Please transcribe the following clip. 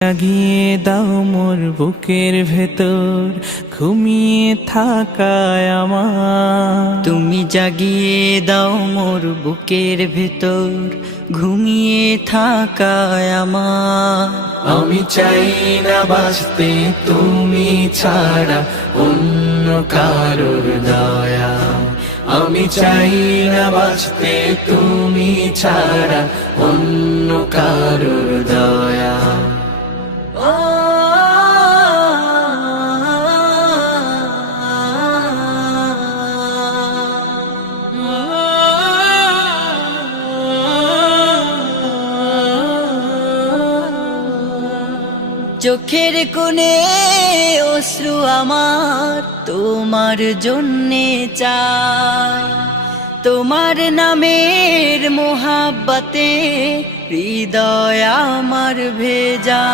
জাগিয়ে দাও মোর বুকের ভেতর ঘুমিয়ে থাকায় আমার। তুমি জাগিয়ে দাও মোর বুকের ভেতর ঘুমিয়ে থাকায় আমার। আমি চাই না বাঁচতে তুমি ছাড়া অন্য কারোর দয়া। আমি চাই না বাঁচতে তুমি ছাড়া অন্য কারোর দয়া। চোখের কোণে অশ্রু আমার তোমার জন্যে চাই, তোমার নামের মোহাব্বতে হৃদয় আমার ভেজা।